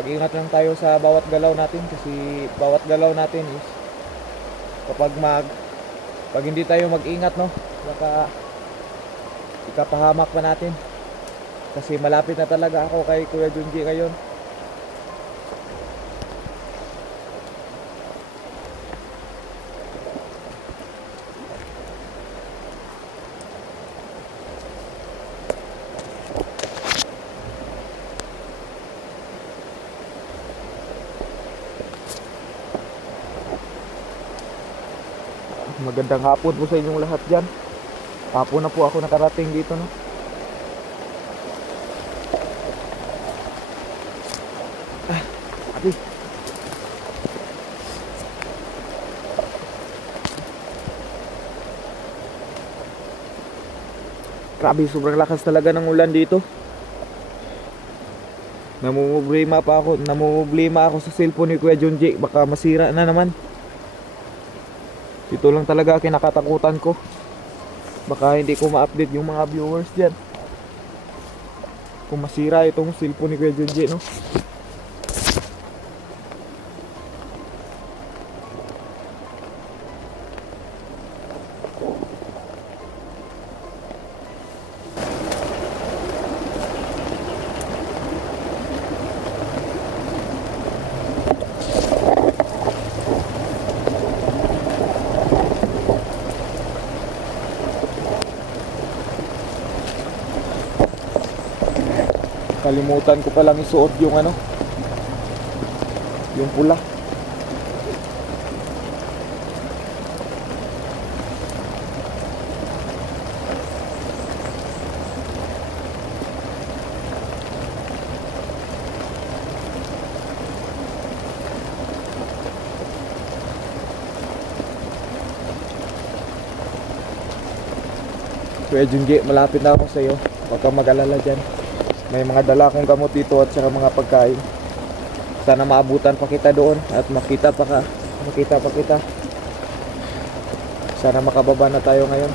Mag-ingat lang tayo sa bawat galaw natin kasi bawat galaw natin is pag hindi tayo mag-ingat, no, baka ikapahamak pa natin kasi malapit na talaga ako kay Kuya Junji ngayon. Magandang hapon po sa inyong lahat dyan. Hapon na po ako nakarating dito, no. Abi. Grabe, sobrang lakas talaga ng ulan dito. Namumblema ako sa cellphone ni Kuya Junji, baka masira na naman. Ito lang talaga kinakatakutan ko. Baka hindi ko ma-update yung mga viewers dyan kung masira itong cellphone ni Kuya Junji, no. Kalimutan ko palang isuot yung ano, yung pula. Kuya Junji, malapit na ako sa iyo. Huwag kang mag-alala dyan. May mga dala akong gamot dito at saka mga pagkain. Sana maabutan pa kita doon at makita pa kita. Sana makababa na tayo ngayon.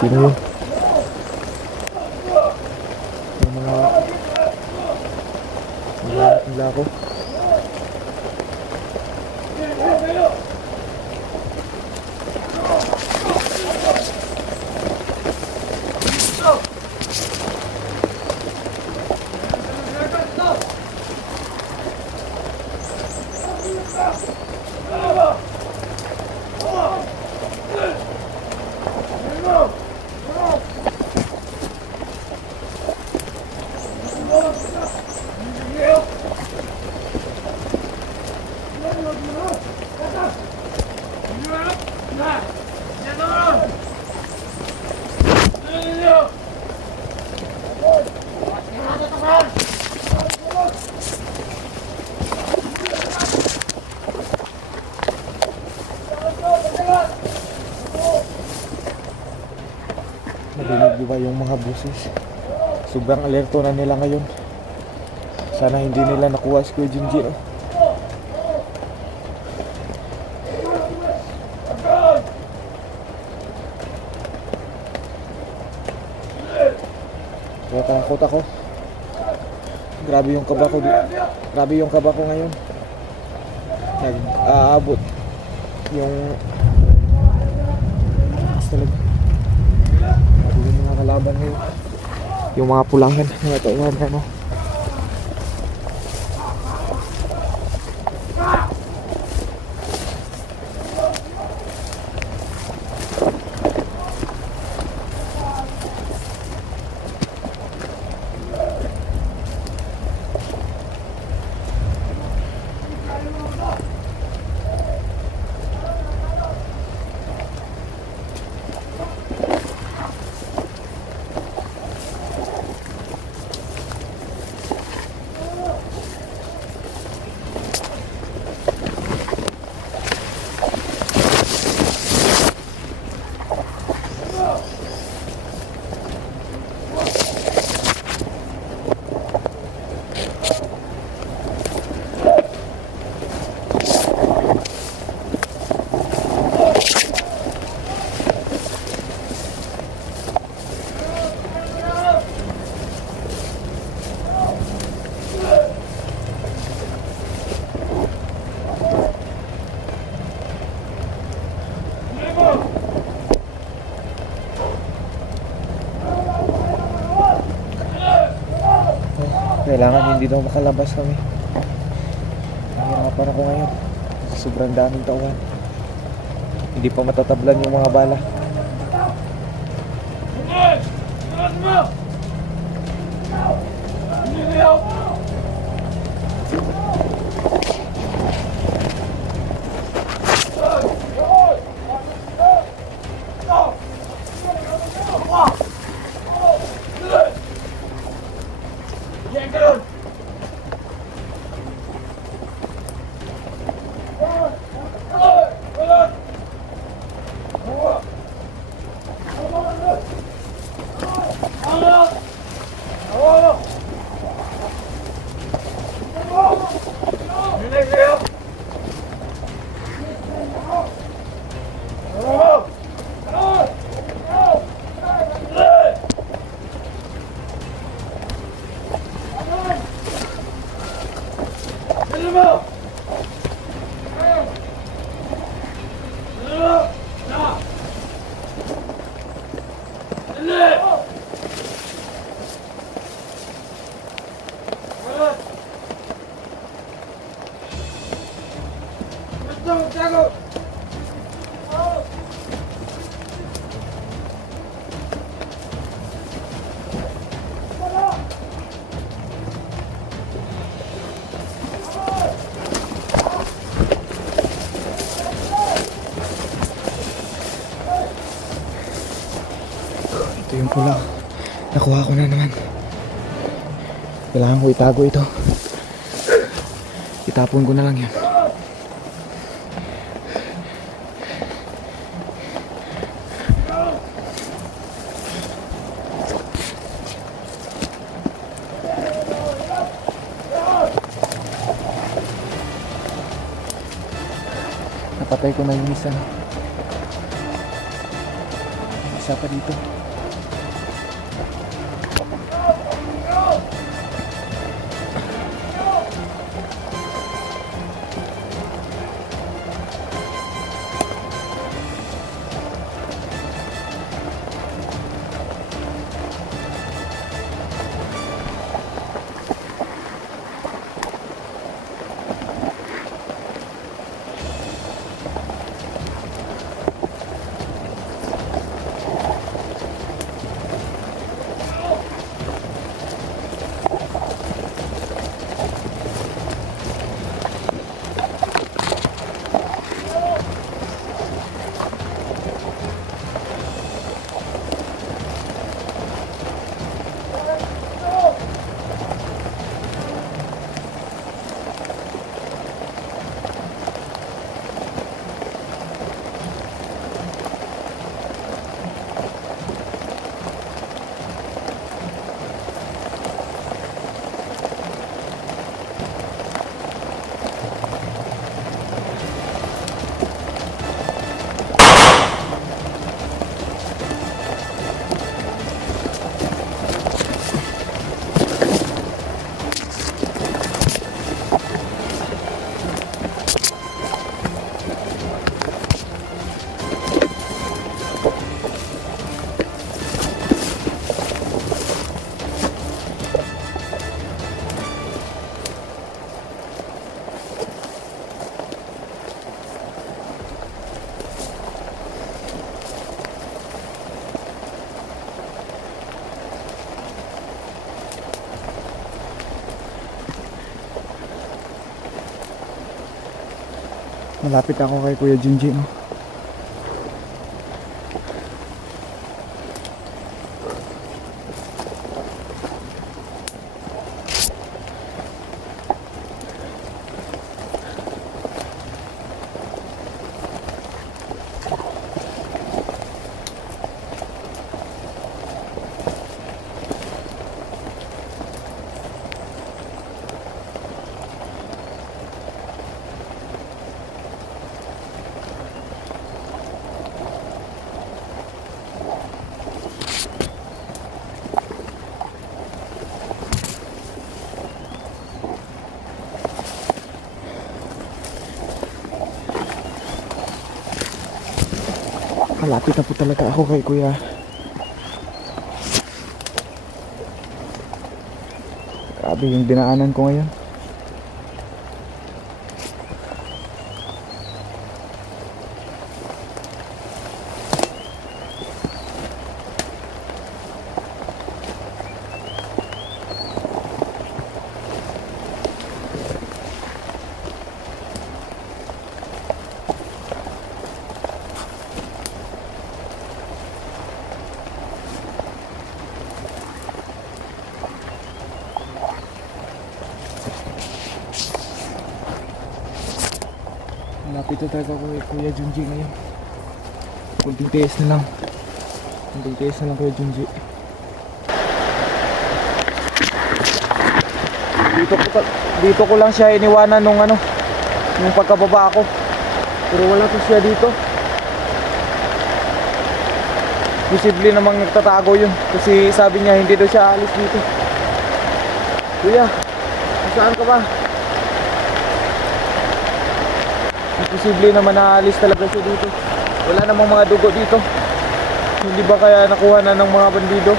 Sino yun? Yung mga nila ako. Narinig di ba yung mga buses? Sobrang alerto na nila ngayon. Sana hindi nila nakuha si Kuya Jinji, no? Kaya takot ako. Grabe yung kaba ko. Grabe yung kaba ko ngayon. Nag-aabot yung talaga. Grabe yung mga kalaban ngayon. Yung mga pulahan. Ito yan, ano. Kailangan hindi daw makalabas kami. Nahihirapan ako ngayon. Sobrang daming tauhan. Hindi pa matatablan yung mga bala. Ito yung pula. Nakuha ko na naman. Kailangan ko itago ito. Itapon ko na lang yan. Napatay ko na yung isa. Isa pa dito. Malapit ako kay Kuya Junji, no? Malapit na po talaga ako kay Kuya. Grabe yung dinaanan ko ngayon. Malapit na talaga ako kay Kuya Junji ngayon. Kunting tiis na lang. Kunting tiis na lang, Kuya Junji. Dito ko lang siya iniwanan nung nung pagkababa ako. Pero wala to siya dito. Posible namang nagtatago yun. Kasi sabi niya hindi daw siya alis dito. Kuya, saan ka ba? Posible naman naalis talaga siya dito. Wala namang mga dugo dito. Hindi ba kaya nakuha na ng mga bandido?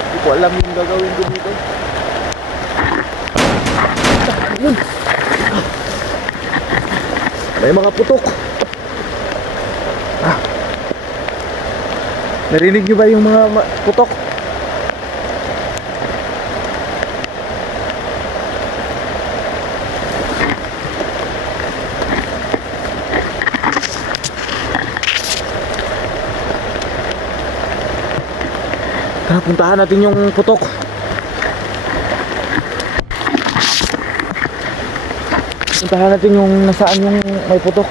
Hindi ko alam yung gagawin ko dito. May mga putok. Narinig niyo ba yung mga putok? Tara, puntahan natin yung putok. Puntahan natin yung nasaan yung may putok.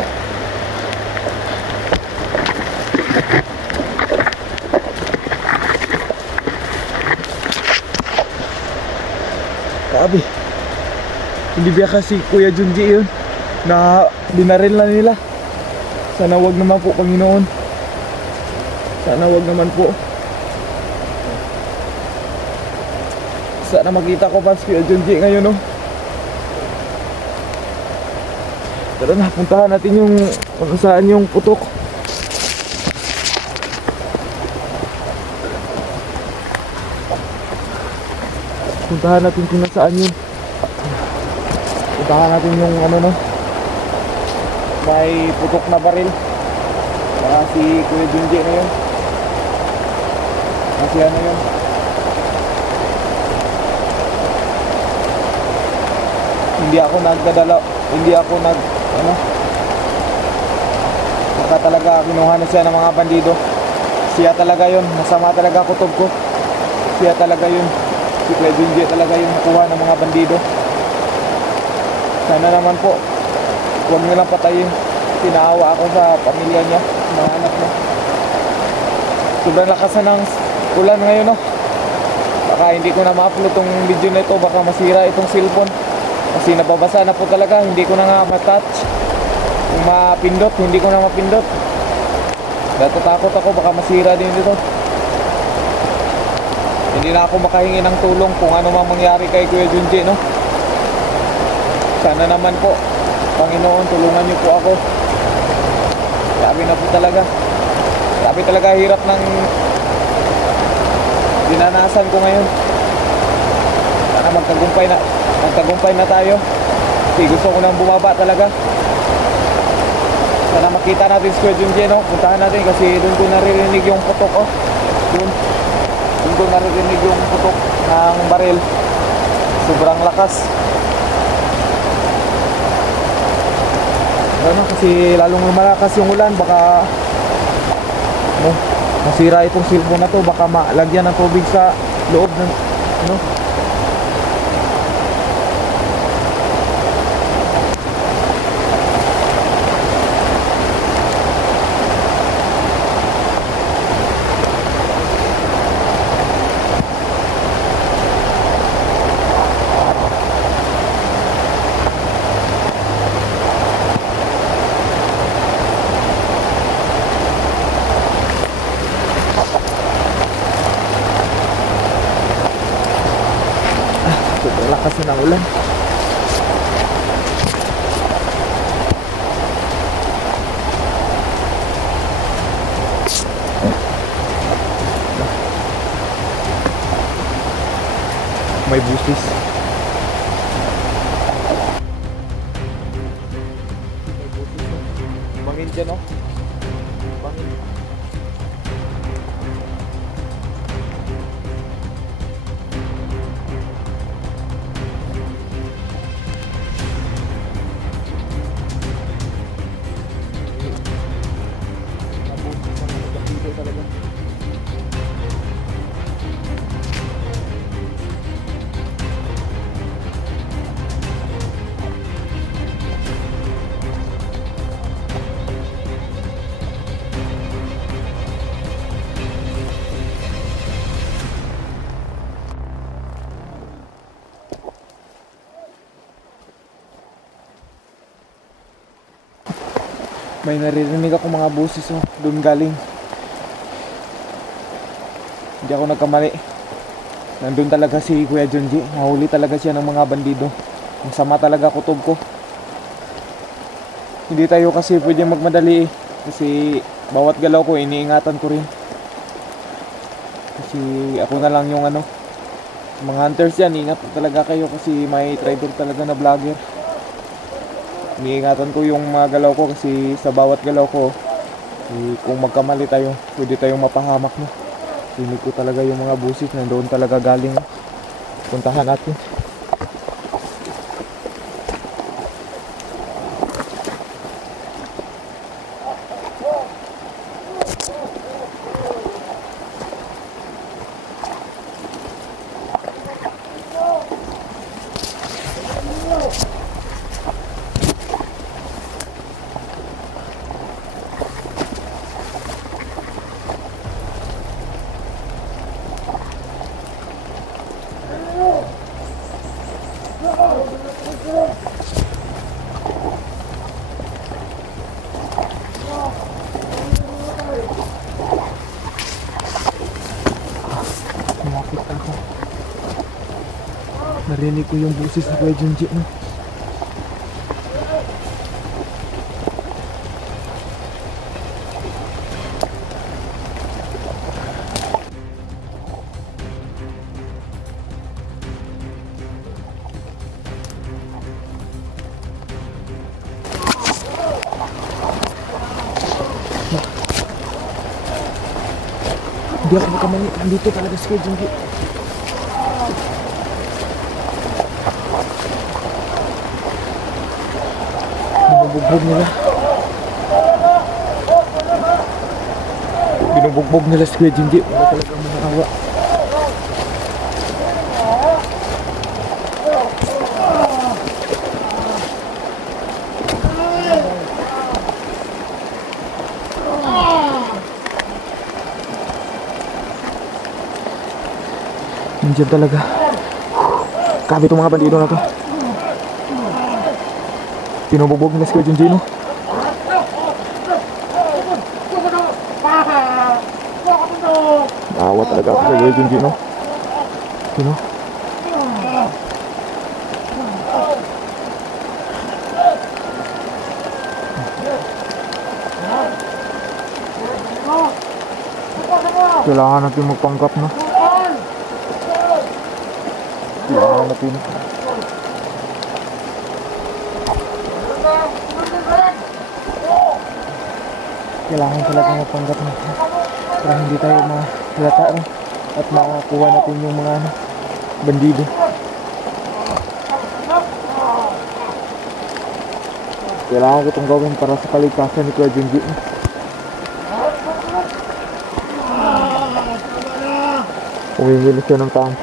Grabe. Hindi ba kasi Kuya Junji yun na binaril na nila? Sana wag naman po, Panginoon. Sana wag naman po. Sana makita ko pa si Kuya Junji ngayon, no? Tara na, puntahan natin yung kung saan yung putok. Puntahan natin kung nasaan yun. Puntahan natin yung no, may putok na baril. Baka si Kuya Junji na yun. Kasi yun. Hindi ako nagdadala, hindi ako baka talaga kinuha na siya ng mga bandido. Siya talaga yun, masama talaga kutob ko. Siya talaga yun, si Kuya Junji talaga yung nakuha ng mga bandido. Sana naman po, huwag nyo lang patayin. Pinaawa ako sa pamilya niya, mga anak niya. Sobrang lakas na ng ulan ngayon, no? Baka hindi ko na ma-upload tong video na ito, baka masira itong cellphone. Kasi nababasa na po talaga, hindi ko na nga matouch. Kung mapindot, hindi ko na mapindot. Natatakot ako, baka masira din dito. Hindi na ako makahingi ng tulong kung ano mang mangyari kay Kuya Junji, no? Sana naman po, Panginoon, tulungan niyo po ako. Grabe na po talaga. Grabe talaga hirap ng dinanasan ko ngayon. Sana magtagumpay na tayo. Kasi gusto ko nang bumaba talaga. Sana makita natin si Kuya Junji, no? Puntahan natin kasi doon ko naririnig yung putok, oh. Doon ko naririnig yung putok ng baril. Sobrang lakas. Ano, kasi lalong lumalakas yung ulan, baka no, masira itong cellphone na to, baka malagyan ng tubig sa loob ng ano. Lakas ng ulan. May busis. Bangin dyan, no? Bangin. May naririnig ako mga boses, oh, doon galing. Hindi ako nagkamali. Nandun talaga si Kuya Junji. Nahuli talaga siya ng mga bandido. Masama talaga kutob ko. Hindi tayo kasi pwede magmadali eh. Kasi bawat galaw ko iniingatan ko rin. Kasi ako na lang yung ano. Mga hunters yan, ingat talaga kayo kasi may trader talaga na vlogger. Iniingatan ko yung mga galaw ko kasi sa bawat galaw ko kung magkamali tayo, pwede tayong mapahamak, no? Rinig ko talaga yung mga busis, nandoon talaga galing. Puntahan natin. Narinig ko yung boses ni Kuya Junji, no? Hindi ako makamali. Nandito talaga si Kuya Junji. Binubugbog nila. Binubugbog nila si Kuya Junji. Wala talaga mga awa. Nandiyan talaga. Grabe itong mga bandido na to. Pinububog nila si Kuya Junji, no? Naawa talaga ako sa Kuya Junji, no? Sino? Kailangan natin magpanggap, no? Kailangan natin. Kailangan talaga magpanggap natin para hindi tayo mahalata at makakuha natin yung mga bandido. Kailangan ko itong gawin para sa kaligtasan ni Kuya Jinji. Umimili siya ng tama.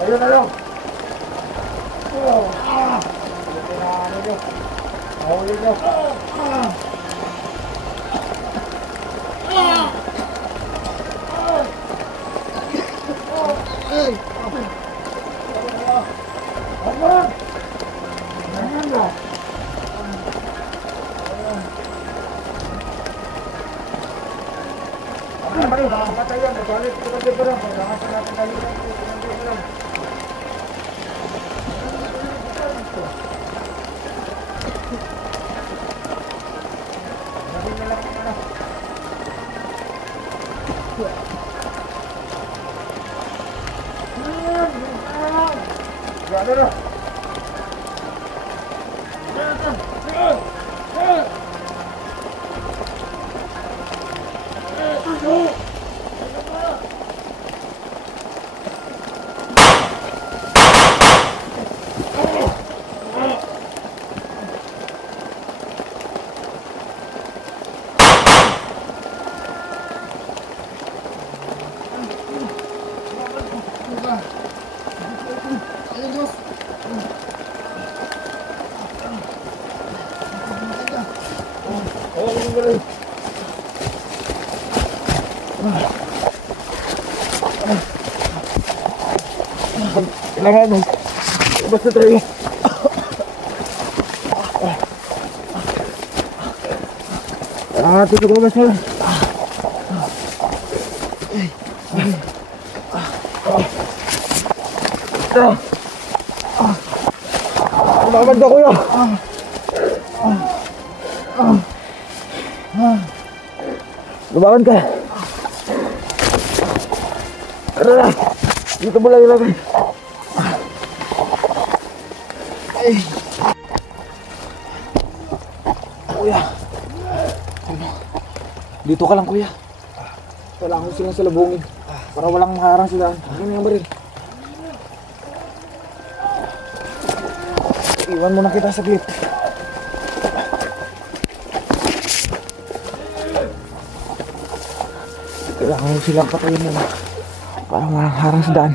Ayun na lang. Mahuli nyo. Patayan, balik kita ke barang. Jangan salah kembali lagi. Kailangan mo. Basta tayo. Kailangan natin lumabas na lang. Lumabas na kuya. Lumaban ka. Tara. Dito mo lang ilagay. Kuya. Dito ka lang kuya. Kailangan ko silang salubungin. Para walang maharang sila. Ano yung baril? Iwan mo na kita saglit. Kailangan ko silang patayin muna. Para walang harang sa daan.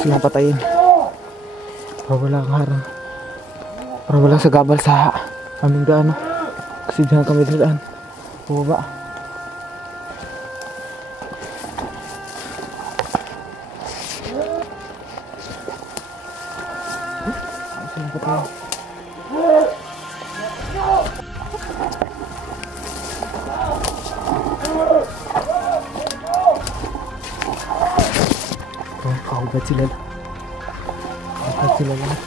Silang patayin para wala kang harang, para wala sagabal sa aming daan. Kasi dyan kami dadaan bumaba. Silang patayin. Kaubat sila. Kaubat sila lahat.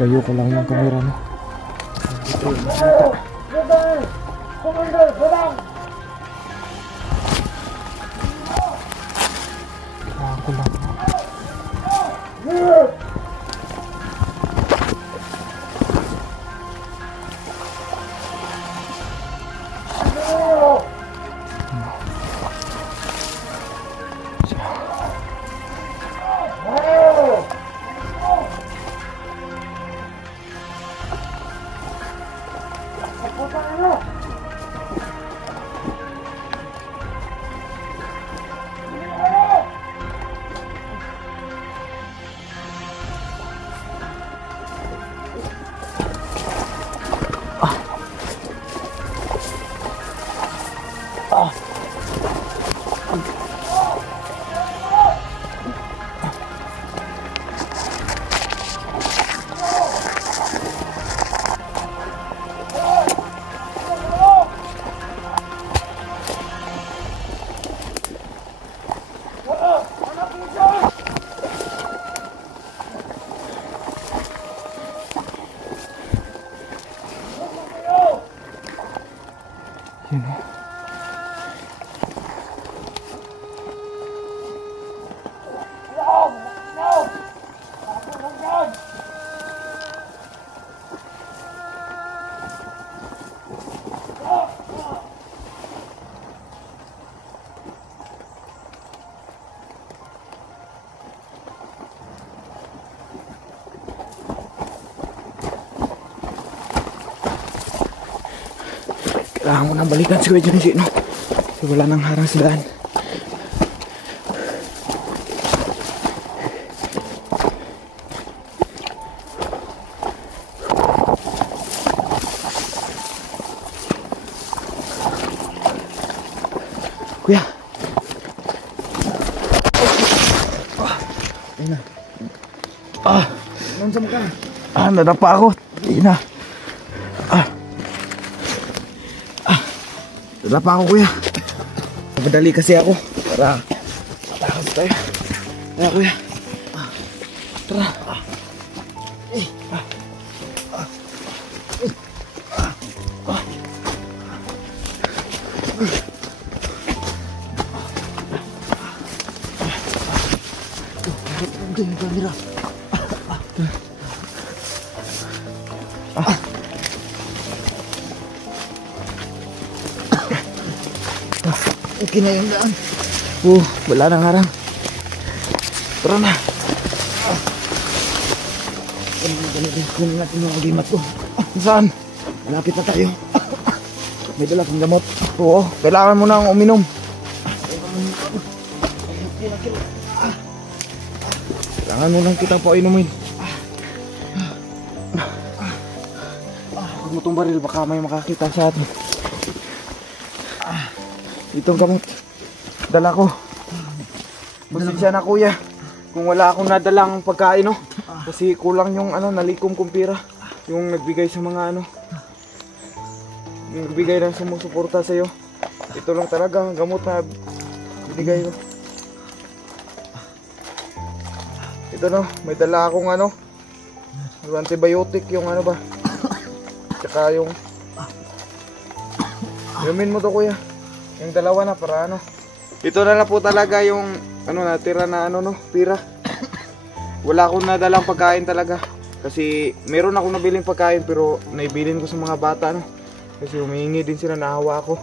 Tayo ko lang yung kamera mo. Dito yung makita. Ako lang. Kailangan mo nang balikan si Kuya Junichi, no? Kasi wala nang harang sa daan. Kuya. Ayun na. Nansam ka. Nadapa ako. Ayun na. Nadapa ako, kuya. Madali kasi ako para matakas tayo. Kaya, kuya. Tara. Ito yung camera. Okay na yung daan. Wala nang harang. Tara na. Kunin natin yung agimat ko. Saan? Malapit na tayo. May dala kang gamot. Oo, kailangan mo nang uminom. Kailangan mo nang kita pa inumin. Huwag mo itong baril, baka may makakita sa atin. Itong gamot, dala ko. Pasensya na, kuya kung wala akong nadalang pagkain, no? Kasi kulang yung nalikom kong pira. Yung nagbigay sa mga yung nagbigay ng sumusuporta sa'yo. Ito lang talaga ang gamot na binigay ko. Ito, no, may dala akong yung antibiotic, yung ba, tsaka yung inumin mo to, kuya. Yung dalawa na para ito na lang po talaga yung natira na pira. Wala akong nadalang pagkain talaga. Kasi meron akong nabiling pagkain pero naibilin ko sa mga bata, no. Kasi humihingi din sila, nahawa ako.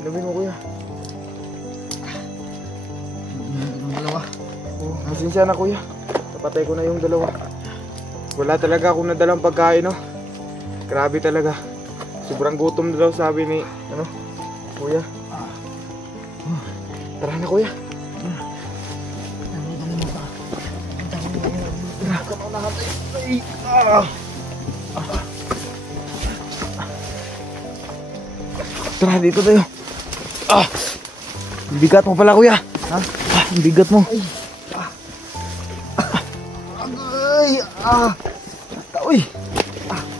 Inumin mo, kuya. Yung dalawa. Pasensya na, kuya. Napatay ko na yung dalawa. Wala talaga akong nadalang pagkain, no. Grabe talaga. Sobrang gutom na daw, sabi ni kuya. Tara na, kuya. Tara, dito tayo. Bigat mo pala, kuya. Ha? Bigat mo. Uy.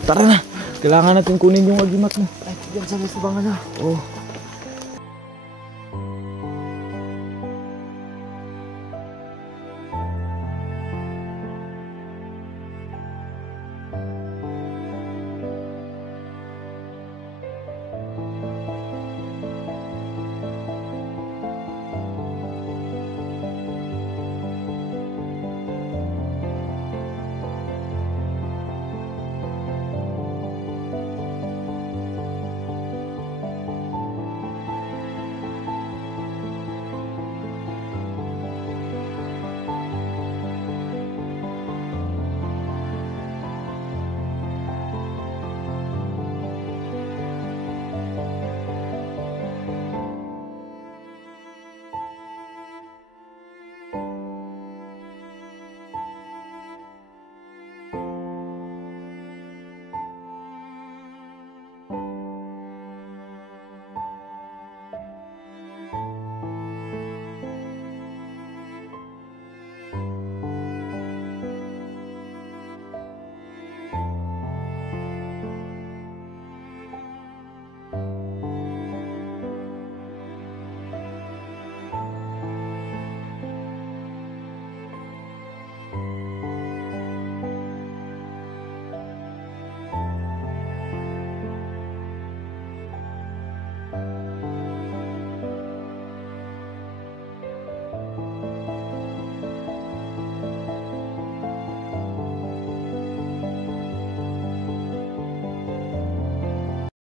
Tara na. Kailangan natin kunin yung agimat mo. Ay, diyan sa may sibangan na. Oh.